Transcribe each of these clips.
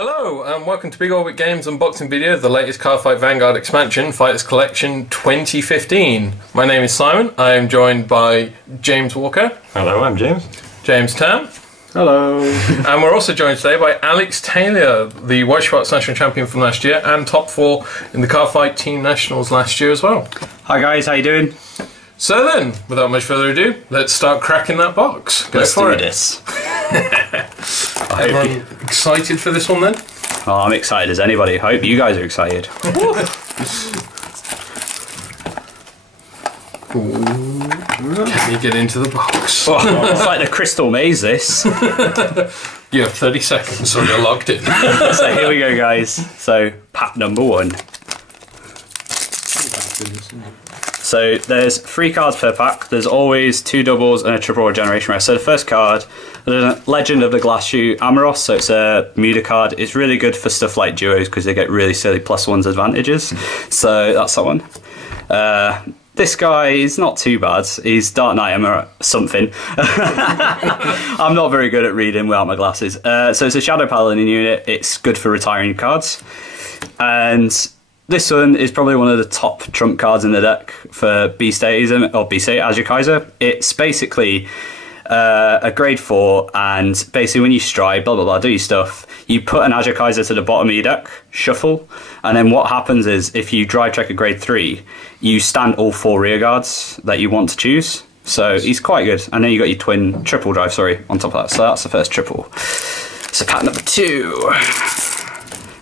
Hello and welcome to Big Orbit Games unboxing video of the latest Cardfight Vanguard expansion, Fighters Collection 2015. My name is Simon. I am joined by James Walker. Hello, I'm James. James Tam. Hello. And we're also joined today by Alex Taylor, the White Spots National Champion from last year and top 4 in the Cardfight Team Nationals last year as well. Hi guys, how you doing? So then, without much further ado, let's start cracking that box. Let's do this. Everyone excited for this one then? Oh, I'm excited as anybody. Hope you guys are excited. Can you get into the box? Oh, it's like the Crystal Maze, this. You have 30 seconds, so you're logged in. So here we go, guys. So, pack number 1. So there's 3 cards per pack. There's always 2 doubles and a triple Regeneration Rare. So the first card, the Legend of the Glass Shoe Amoros. So it's a Muda card. It's really good for stuff like duos because they get really silly +1s advantages. So that's that one. This guy is not too bad. He's Dark Knight or something. I'm not very good at reading without my glasses. So it's a Shadow Paladin unit. It's good for retiring cards. And this one is probably one of the top trump cards in the deck for Beast Atheism, or Beast Azure Kaiser. It's basically a grade 4, and basically when you stride, blah blah blah, do your stuff, you put an Azure Kaiser to the bottom of your deck, shuffle, and then what happens is if you drive check a grade 3, you stand all 4 rear guards that you want to choose. So he's quite good. And then you got your triple drive, on top of that. So that's the first triple. So pack number 2.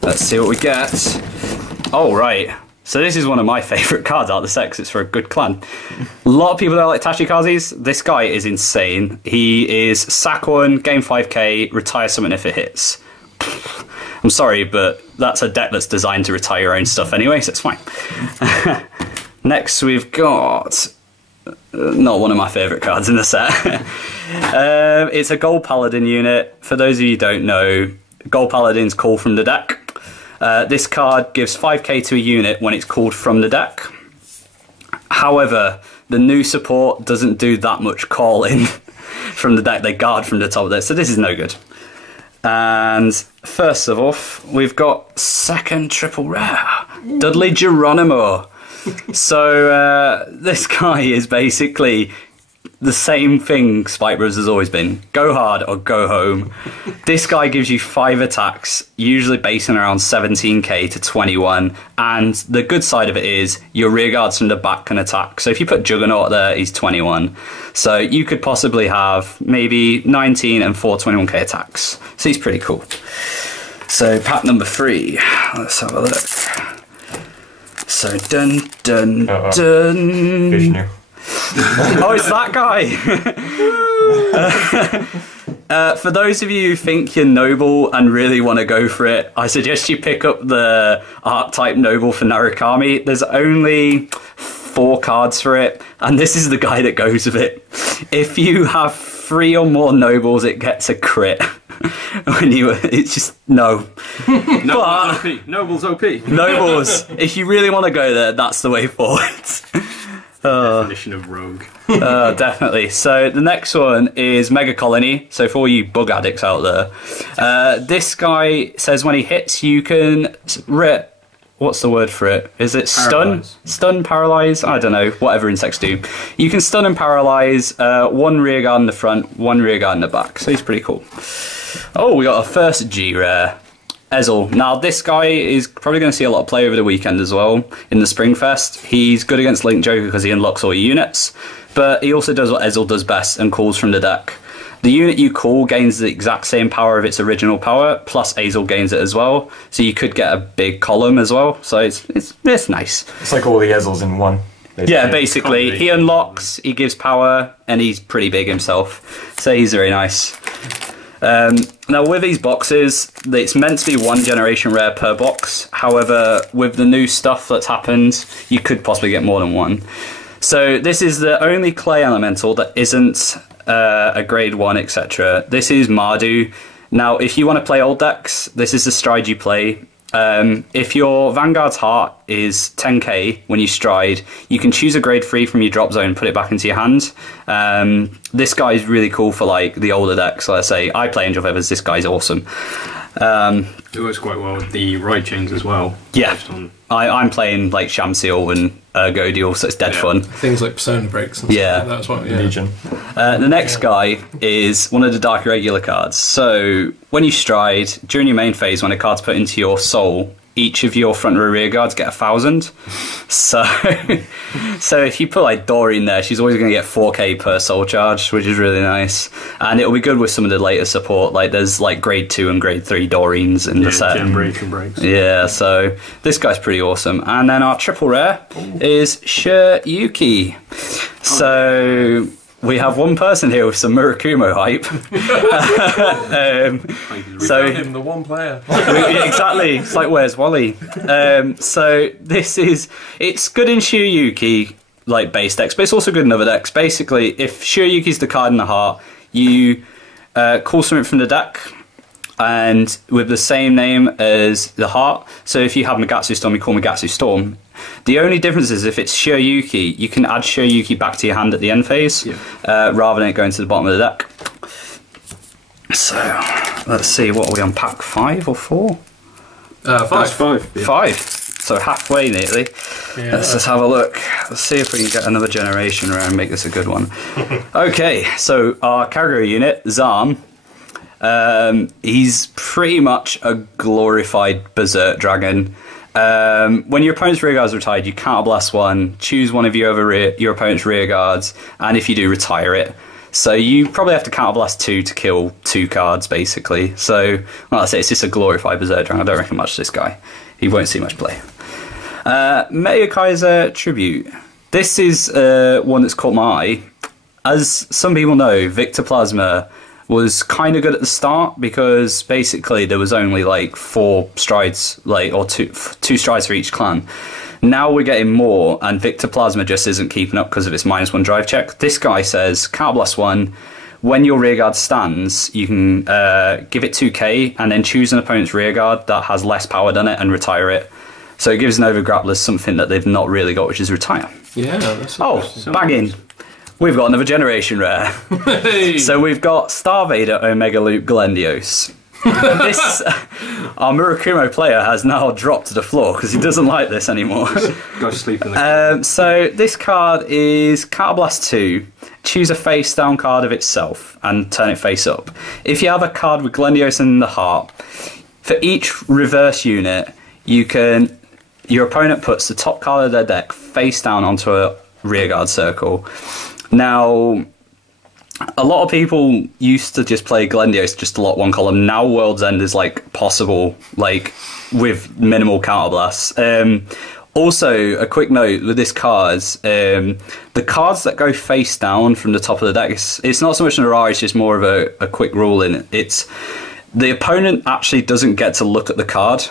Let's see what we get. Oh, right. So this is one of my favourite cards out of the set because it's for a good clan. A lot of people don't like Tachikazes. This guy is insane. He is sack 1, gain 5k, retire something if it hits. I'm sorry, but that's a deck that's designed to retire your own stuff anyway, so it's fine. Next we've got not one of my favourite cards in the set. It's a Gold Paladin unit. For those of you who don't know, Gold Paladins call from the deck. This card gives 5k to a unit when it's called from the deck. However, the new support doesn't do that much calling from the deck. They guard from the top of it, so this is no good. And first of all, we've got second triple rare, Dudley Geronimo. So this guy is basically the same thing Spike Bros has always been. Go hard or go home. This guy gives you 5 attacks, usually basing around 17k to 21. And the good side of it is your rear guards from the back can attack. So if you put Juggernaut there, he's 21. So you could possibly have maybe 19 and 4 21k attacks. So he's pretty cool. So pack number 3. Let's have a look. So dun dun dun. Vishnu. Oh, it's that guy! For those of you who think you're noble and really want to go for it, I suggest you pick up the archetype noble for Narukami. There's only 4 cards for it, and this is the guy that goes with it. If you have 3 or more nobles, it gets a crit. It's just no. Nobles OP. Nobles OP. Nobles. If you really want to go there, that's the way forward. Definition of rogue. Definitely. So the next one is Mega Colony. So for all you bug addicts out there, this guy says when he hits, you can what's the word for it? Is it stun? Stun, paralyze? I don't know. Whatever insects do. You can stun and paralyze 1 rear guard in the front, 1 rear guard in the back. So he's pretty cool. Oh, we got our first G rare. Ezel. Now this guy is probably going to see a lot of play over the weekend as well in the Springfest. He's good against Link Joker because he unlocks all your units, but he also does what Ezel does best and calls from the deck. The unit you call gains the exact same power of its original power, plus Ezel gains it as well, so you could get a big column as well, so it's nice. It's like all the Ezels in one. Yeah, basically. He unlocks, he gives power, and he's pretty big himself, so he's very nice. Now with these boxes, it's meant to be 1 generation rare per box. However, with the new stuff that's happened, you could possibly get more than 1. So this is the only clay elemental that isn't a grade 1, etc. This is Mardu. Now if you want to play old decks, this is the stride you play. If your Vanguard's heart is 10k when you stride, you can choose a grade 3 from your drop zone and put it back into your hand. This guy is really cool for like the older decks. Let's say I play Angel Feathers, this guy's awesome. It works quite well with the ride chains as well. Yeah. Just on- I'm playing like Shamsil and Godiel, so it's dead fun. Things like Persona breaks and Yeah. stuff like that as well. Yeah. Legion. The next guy is one of the Dark Irregular cards. So when you stride, during your main phase, when a card's put into your soul, each of your front row rear guards get 1,000. So, so if you put like Doreen there, she's always going to get 4k per soul charge, which is really nice. And it'll be good with some of the later support. Like there's like grade 2 and grade 3 Doreens in the set. Generation breaks. Yeah, so this guy's pretty awesome. And then our triple rare is Shiryuki. So we have one person here with some Murakumo hype. So him, the one player. Exactly, it's like where's Wally? So it's good in Shiryuki, like base decks, but it's also good in other decks. Basically, if Shiryuki's the card in the heart, you call something from the deck, and with the same name as the heart. So if you have Magatsu Storm, you call Magatsu Storm. The only difference is if it's Shiryuki, you can add Shiryuki back to your hand at the end phase, rather than it going to the bottom of the deck. So, let's see, what are we on, pack 5 or 4? 5. That's 5. Yeah. 5. So halfway nearly. Yeah. Let's just have a look. Let's see if we can get another generation rare and make this a good one. Okay, so our Kagura unit, Zahn, he's pretty much a glorified Berserk Dragon. When your opponent's rear guard's retired, you counterblast 1, choose one of your opponent's rear guards, and if you do, retire it. So you probably have to counterblast 2 to kill 2 cards, basically. So, like I say, it's just a glorified Berserk Dragon. I don't reckon much to this guy. He won't see much play. Mega Kaiser Tribute. This is one that's caught my eye. As some people know, Victor Plasma was kind of good at the start because basically there was only like 4 strides, or two strides for each clan. Now we're getting more, and Victor Plasma just isn't keeping up because of its -1 drive check. This guy says, counterblast 1, when your rearguard stands, you can give it 2k and then choose an opponent's rearguard that has less power than it and retire it. So it gives Nova Grapplers something that they've not really got, which is retire. Yeah, that's Bagging. We've got another generation rare. Hey. So we've got Star Vader Omega Loop Glendios. This our Murakumo player has now dropped to the floor because he doesn't like this anymore. Go to sleep in the So this card is Counterblast 2. Choose a face down card of itself and turn it face up. If you have a card with Glendios in the heart, for each reverse unit, your opponent puts the top card of their deck face down onto a rearguard circle. Now, a lot of people used to just play Glendios just to lock 1 column. Now World's End is like possible, like with minimal counterblasts. Also, a quick note with this card, the cards that go face down from the top of the deck, it's not so much an Aurora, it's just more of a quick rule in it. It's the opponent actually doesn't get to look at the card.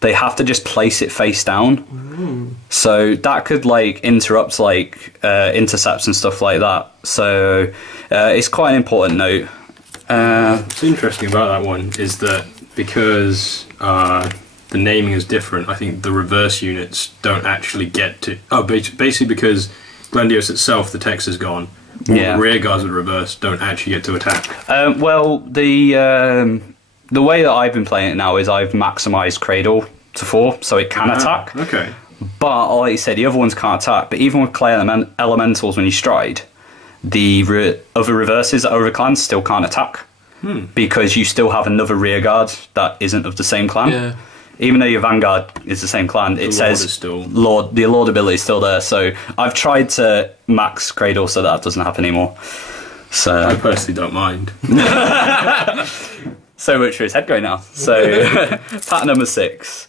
They have to just place it face down. So that could like interrupt like intercepts and stuff like that. So it's quite an important note. What's interesting about that one is that because the naming is different, I think the reverse units don't actually get to... Oh, basically because Glendios itself, the text is gone. All the rear guards of the reverse don't actually get to attack. Well, the way that I've been playing it now is I've maximised Cradle to 4, so it can attack. Okay. But, like you said, the other ones can't attack. But even with Clay Elementals, when you stride, the other reverses that are of a clan still can't attack. Because you still have another rear guard that isn't of the same clan. Yeah. Even though your Vanguard is the same clan, it says the Lord ability is still there. So I've tried to max Cradle so that doesn't happen anymore. So I personally don't mind. So much for his head going now. So pattern number 6.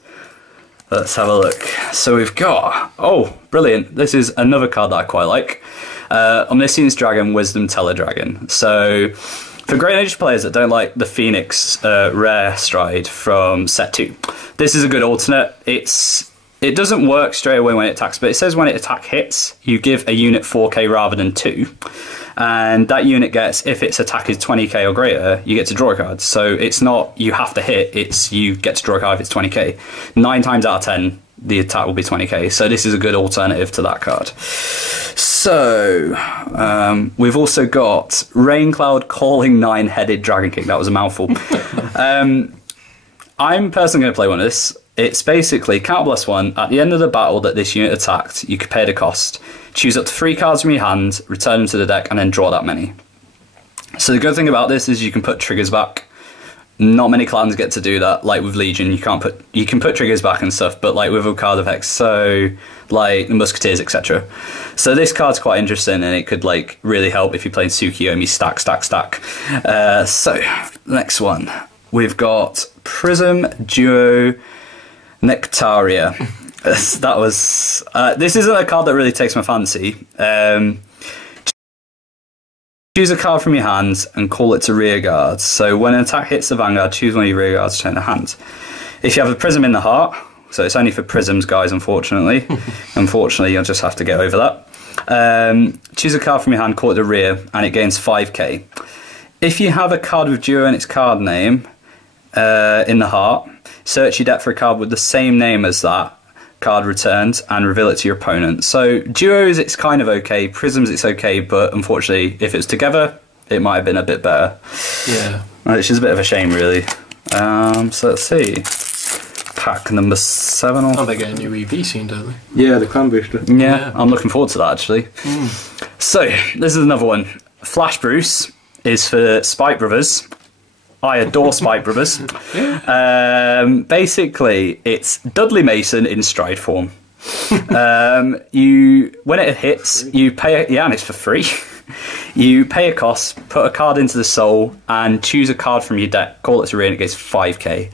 Let's have a look. So we've got, oh, brilliant. This is another card that I quite like. Omniscience Dragon, Wisdom Teller Dragon. So for Great Age players that don't like the Phoenix Rare Stride from set 2, this is a good alternate. It doesn't work straight away when it attacks, but it says when it attack hits, you give a unit 4k rather than 2. And that unit gets, if its attack is 20k or greater, you get to draw a card. So it's not you have to hit, it's you get to draw a card if it's 20k. 9 times out of 10, the attack will be 20k. So this is a good alternative to that card. So we've also I'm personally going to play one of this. It's basically Counterblast 1. At the end of the battle that this unit attacked, you could pay the cost. Choose up to 3 cards from your hand, return them to the deck, and then draw that many. So the good thing about this is you can put triggers back. Not many clans get to do that. Like with Legion, you can put triggers back and stuff, but like with a card effects, so like the Musketeers, etc. So this card's quite interesting, and it could like really help if you're playing Tsukiyomi stack. So next one, we've got Prism Duo Nectaria. That was this isn't a card that really takes my fancy. Choose a card from your hand and call it to rear guard. So when an attack hits the Vanguard, choose one of your rear guards to turn the hand. If you have a Prism in the heart, so it's only for Prisms, guys, unfortunately. Unfortunately, you'll just have to get over that. Choose a card from your hand, call it to rear, and it gains 5k. If you have a card with Duo in its card name in the heart, search your deck for a card with the same name as that card returned and reveal it to your opponent. So Duos, it's kind of okay. Prisms, it's okay, but unfortunately, if it's together, it might have been a bit better. Yeah. Which is a bit of a shame, really. So let's see. Pack number 7. Oh, they get a new EV soon, don't they? Yeah, the clan booster. Yeah, I'm looking forward to that, actually. So, this is another one. Flash Bruce is for Spike Brothers. I adore Spike Brothers. Basically, it's Dudley Mason in stride form. When it hits, you pay. Yeah, and it's for free. You pay a cost, put a card into the soul, and choose a card from your deck. Call it to rear, and it gets 5k.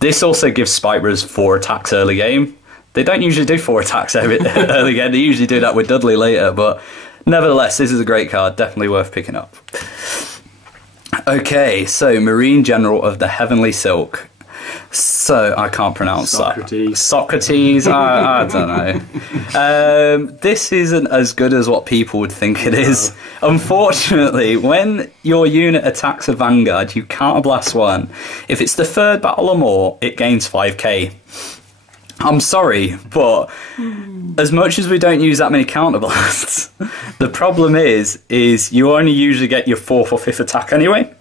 This also gives Spike Brothers 4 attacks early game. They don't usually do 4 attacks early game. They usually do that with Dudley later, but nevertheless, this is a great card. Definitely worth picking up. Okay, so Marine General of the Heavenly Silk. So, I can't pronounce that. Socrates? I don't know. This isn't as good as what people would think it is. Unfortunately, when your unit attacks a Vanguard, you counterblast 1. If it's the 3rd battle or more, it gains 5k. I'm sorry, but as much as we don't use that many counterblasts, the problem is you only usually get your 4th or 5th attack anyway.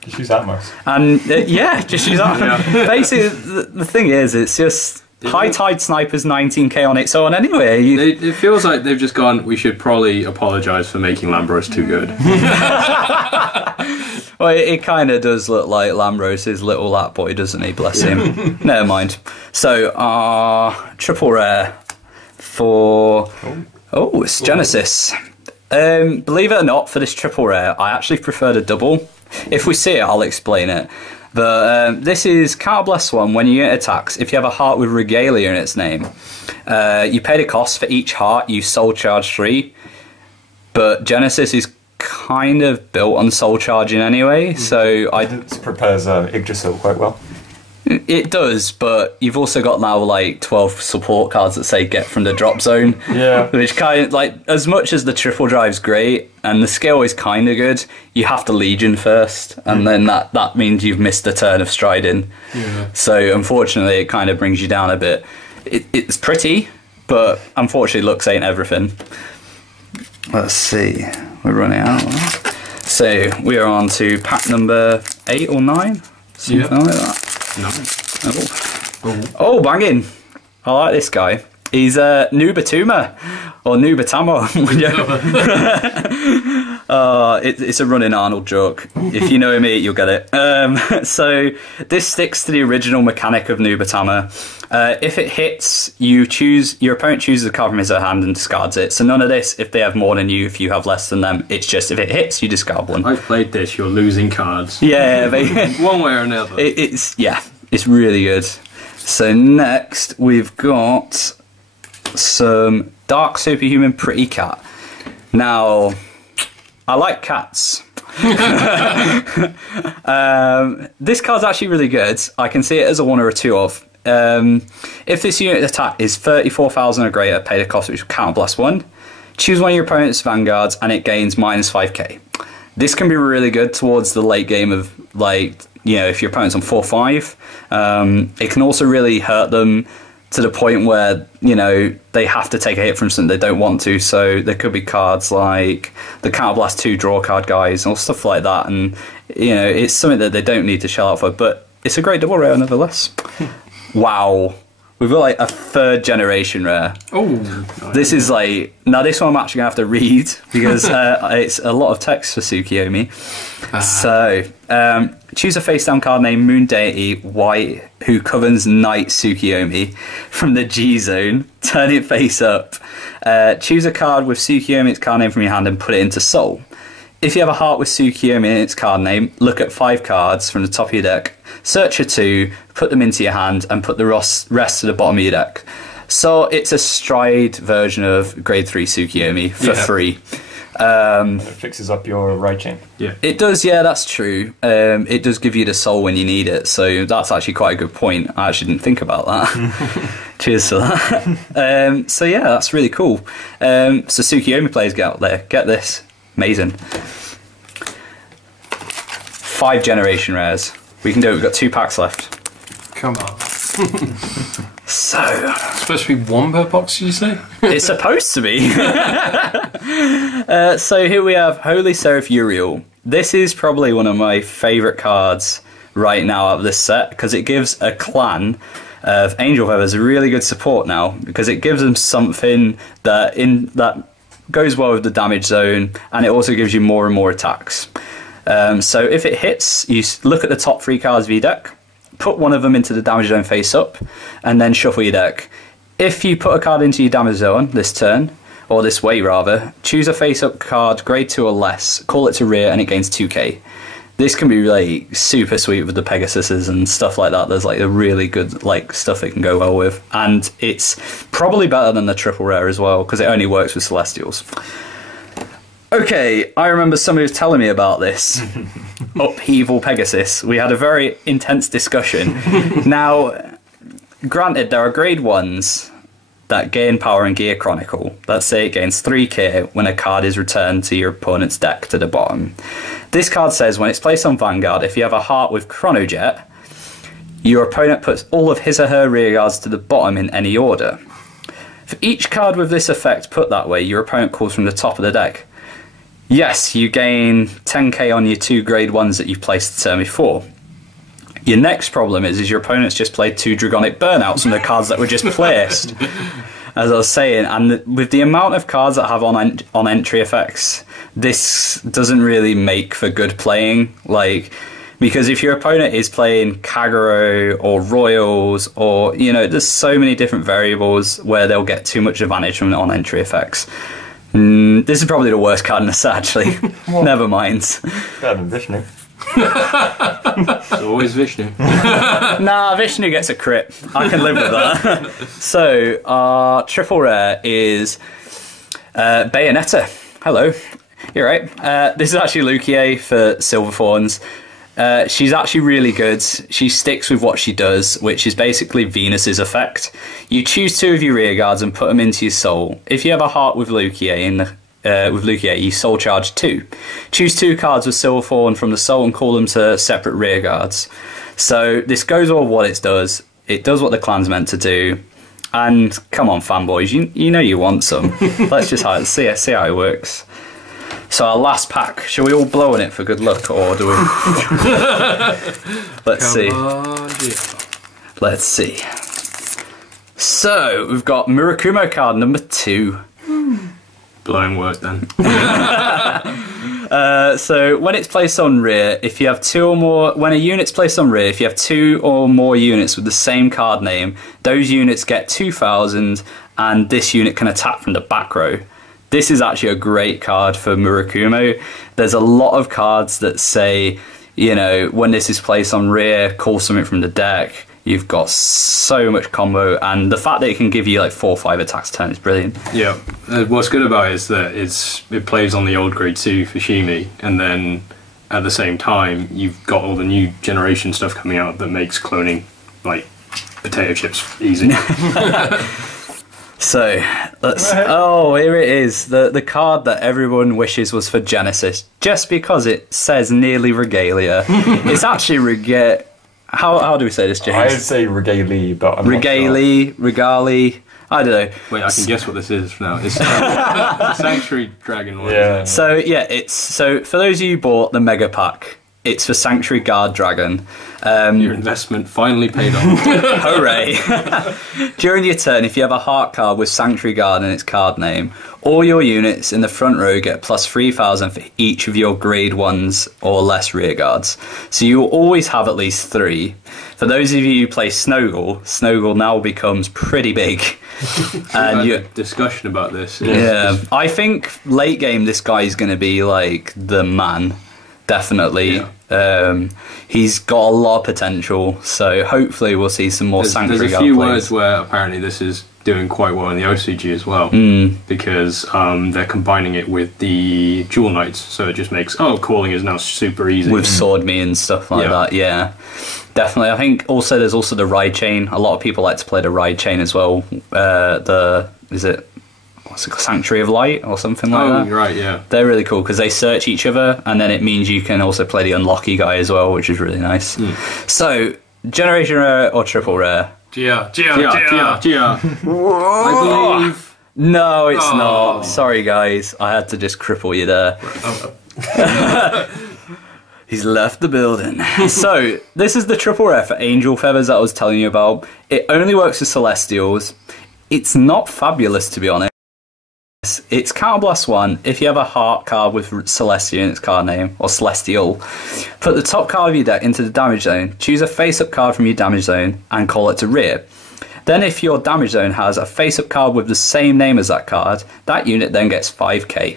Just use Atmos. And yeah, just use Atmos. Basically, the thing is, it's just High Tide Sniper's 19k on its own anyway. It feels like they've just gone, we should probably apologise for making Lambros too good. Well, it kind of does look like Lambros is little that boy, doesn't he? Bless him. Never mind. So, triple rare for... Oh, it's Genesis. Believe it or not, for this triple rare, I actually prefer the double. If we see it, I'll explain it. But this is Counterblast 1. When your unit attacks, if you have a heart with Regalia in its name, you pay the cost for each heart, you soul charge 3. But Genesis is kind of built on soul charging anyway, so It prepares Yggdrasil quite well. It does, but you've also got now like 12 support cards that say get from the drop zone. Yeah. Which kind of like, as much as the triple drive's great and the skill is kind of good, you have to Legion first, and then that means you've missed the turn of striding. Yeah. So unfortunately, it kind of brings you down a bit. It's pretty, but unfortunately, looks ain't everything. Let's see, we're running out. So we are on to pack number 8 or 9, something like that. No. Oh, banging! I like this guy. He's Nubatuma or Nubatamo. It's a running Arnold joke. If you know me, you'll get it. So this sticks to the original mechanic of Nubatama. If it hits, your opponent chooses a card from his or her hand and discards it. So none of this if they have more than you, if you have less than them. It's just if it hits, you discard one. I've played this, you're losing cards. Yeah, one way or another. It's really good. So next we've got some Dark Superhuman Pretty Cat. Now, I like cats. This card's actually really good. I can see it as a 1 or a 2 of. If this unit attack is 34,000 or greater, pay the cost, which is Counterblast 1. Choose one of your opponent's Vanguards and it gains minus 5k. This can be really good towards the late game of, like, you know, if your opponent's on 4-5. It can also really hurt them to the point where, you know, they have to take a hit from something they don't want to. So there could be cards like the Counterblast 2 draw card guys or stuff like that. And, you know, it's something that they don't need to shell out for. But it's a great double rare nevertheless. Wow. We've got like a 3rd generation rare. Oh, this is like, now this one I'm actually going to have to read because it's a lot of text for Tsukiyomi. So, choose a face down card named Moon Deity White who governs Night Tsukiyomi from the G zone. Turn it face up. Choose a card with Tsukiyomi's card name from your hand and put it into Soul. If you have a heart with Tsukiyomi in its card name, look at 5 cards from the top of your deck, search for 2, put them into your hand, and put the rest to the bottom of your deck. So it's a stride version of Grade 3 Tsukiyomi for free. It fixes up your right chain. Yeah. It does, yeah, that's true. It does give you the soul when you need it, so that's actually quite a good point. I actually didn't think about that. Cheers for that. So yeah, that's really cool. So Tsukiyomi players, get out there, get this. Amazing. 5 generation rares. We can do it, we've got 2 packs left. Come on. So It's supposed to be 1 per box, did you say? it's supposed to be. So here we have Holy Seraph Uriel. This is probably one of my favourite cards right now out of this set because it gives a clan of Angel Feathers really good support now because it gives them something that goes well with the damage zone, and it also gives you more and more attacks. So if it hits, you look at the top 3 cards of your deck, put one of them into the damage zone face up, and then shuffle your deck. If you put a card into your damage zone this turn, or this way rather, choose a face up card grade 2 or less, call it to rear, and it gains 2k. This can be like super sweet with the Pegasuses and stuff like that. There's like a really good like stuff it can go well with, and it's probably better than the triple rare as well because it only works with Celestials. Okay, I remember somebody was telling me about this upheaval Pegasus. We had a very intense discussion. Now, granted, there are grade 1s that gain power in Gear Chronicle. Let's say it gains 3k when a card is returned to your opponent's deck to the bottom. This card says when it's placed on Vanguard, if you have a heart with Chronojet, your opponent puts all of his or her rear guards to the bottom in any order. For each card with this effect put that way, your opponent calls from the top of the deck. Yes, you gain 10k on your 2 grade 1s that you've placed the turn before. Your next problem is your opponent's just played 2 Dragonic Burnouts from the cards that were just placed. As I was saying, and with the amount of cards that have on entry effects, this doesn't really make for good playing. Like, because if your opponent is playing Kagero or Royals, or there's so many different variables where they'll get too much advantage from the on entry effects. This is probably the worst card in the set, actually. Never mind. Better than Vishnu. It's always Vishnu. Nah, Vishnu gets a crit. I can live with that. So, our triple rare is Bayonetta. Hello. You're right. This is actually Lukier for Silverthorns. She's actually really good. She sticks with what she does, which is basically Venus's effect. You choose 2 of your rear guards and put them into your soul. If you have a heart with Lukier, you soul charge 2. Choose 2 cards with Silverthorn from the soul and call them to separate rear guards. So this goes all what it does. It does what the clan's meant to do. And come on, fanboys, you know you want some. Let's just see how it works. So our last pack, shall we all blow on it for good luck, or do we? Let's see. Let's see. So we've got Murakumo card number 2. Blowing work then. So when it's placed on rear, if you have 2 or more, when a unit's placed on rear, if you have 2 or more units with the same card name, those units get 2,000, and this unit can attack from the back row. This is actually a great card for Murakumo. There's a lot of cards that say, when this is placed on rear, call something from the deck. You've got so much combo, and the fact that it can give you like 4 or 5 attacks a turn is brilliant. Yeah, what's good about it is that it plays on the old grade 2 Fushimi, and then at the same time you've got all the new generation stuff coming out that makes cloning like potato chips easy. So let's. Oh, here it is. The card that everyone wishes was for Genesis, just because it says nearly Regalia. It's actually How do we say this, James? I'd say Regalie, but I'm not sure. Regali. I don't know. Wait, I can guess what this is now. It's Sanctuary Dragon one. Yeah. So yeah, so for those of you who bought the Mega Pack, It's for Sanctuary Guard Dragon. Your investment finally paid off. Hooray! During your turn, if you have a heart card with Sanctuary Guard in its card name, all your units in the front row get plus 3,000 for each of your grade 1s or less rear guards. So you will always have at least 3. For those of you who play Snowgall now becomes pretty big. And you had a discussion about this. Yeah, I think late game this guy's going to be like the man. Definitely. Yeah. He's got a lot of potential, so hopefully we'll see some more Sanctuary Guard. There's a few words where apparently this is doing quite well in the OCG as well, because they're combining it with the Jewel Knights, so it just makes calling is now super easy. With Sword Me and stuff like that, yeah. Definitely. I think also there's also the Ride Chain. A lot of people like to play the Ride Chain as well. What's it called? Sanctuary of Light or something like that. Oh, right, yeah. They're really cool because they search each other, and then it means you can also play the Unlucky guy as well, which is really nice. So, Generation Rare or Triple Rare? Gia. I believe. No, it's not. Sorry, guys. I had to just cripple you there. He's left the building. So, this is the Triple Rare for Angel Feathers that I was telling you about. It only works with Celestials. It's not fabulous, to be honest. It's Counterblast 1. If you have a heart card with Celestial in its card name, or Celestial, put the top card of your deck into the damage zone, choose a face-up card from your damage zone, and call it to rear. Then if your damage zone has a face-up card with the same name as that card, that unit then gets 5k.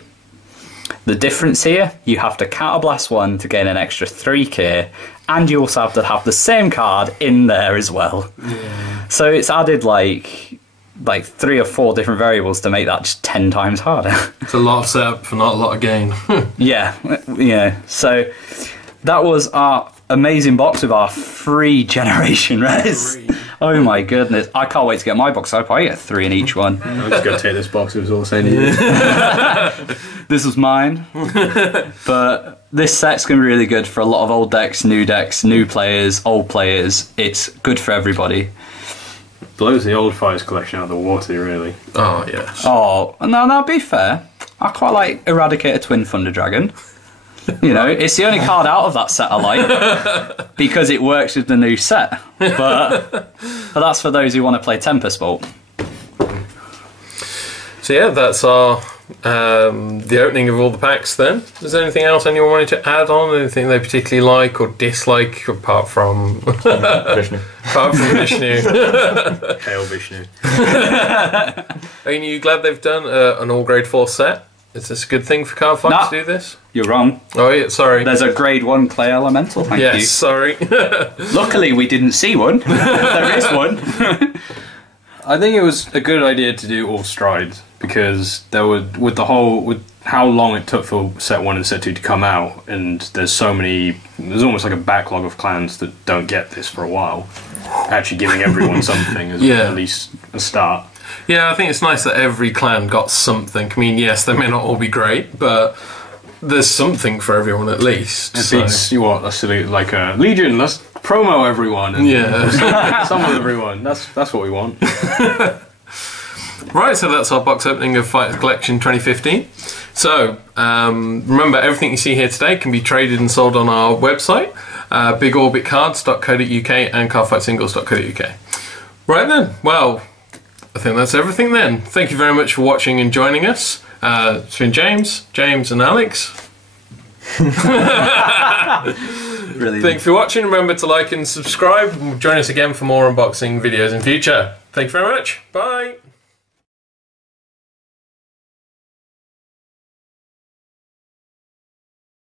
The difference here, you have to Counterblast 1 to gain an extra 3k, and you also have to have the same card in there as well. Yeah. So it's added like 3 or 4 different variables to make that just 10 times harder. It's a lot of setup for not a lot of gain. Yeah. So that was our amazing box with our 3 Generation Rares. Oh my goodness. I can't wait to get my box. I'll probably get 3 in each one. I'm just going to take this box. It was all I needed. This was mine. But this set's going to be really good for a lot of old decks, new players, old players. It's good for everybody. Blows the old Fighters collection out of the water, really. Oh, yeah. Oh, no, be fair. I quite like Eradicator Twin Thunder Dragon. You know, it's the only card out of that set I like, because it works with the new set. But that's for those who want to play Tempest Bolt. So yeah, that's our the opening of all the packs then. Is there anything else anyone wanted to add on? Anything they particularly like or dislike, apart from Vishnu? Apart from Vishnu. Hail Vishnu. Are you glad they've done an all grade 4 set? Is this a good thing for Cardfight to do this? You're wrong. Oh yeah, sorry. There's a grade 1 Clay Elemental, thank you. Yes, sorry. Luckily we didn't see one. There is one. I think it was a good idea to do all strides, because there would with how long it took for set 1 and set 2 to come out, and there's almost like a backlog of clans that don't get this for a while. Actually giving everyone something as at least a start. Yeah, I think it's nice that every clan got something. I mean, yes, they may not all be great, but there's something for everyone at least. It beats like a Legion. Let's promo everyone. And summon everyone. That's what we want. Right, so that's our box opening of Fighters Collection 2015. So remember, everything you see here today can be traded and sold on our website, bigorbitcards.co.uk and cardfightsingles.co.uk. Right then, well, I think that's everything then. Thank you very much for watching and joining us. It's been James, and Alex. Brilliant. Thanks for watching. Remember to like and subscribe. Join us again for more unboxing videos in future. Thank you very much. Bye.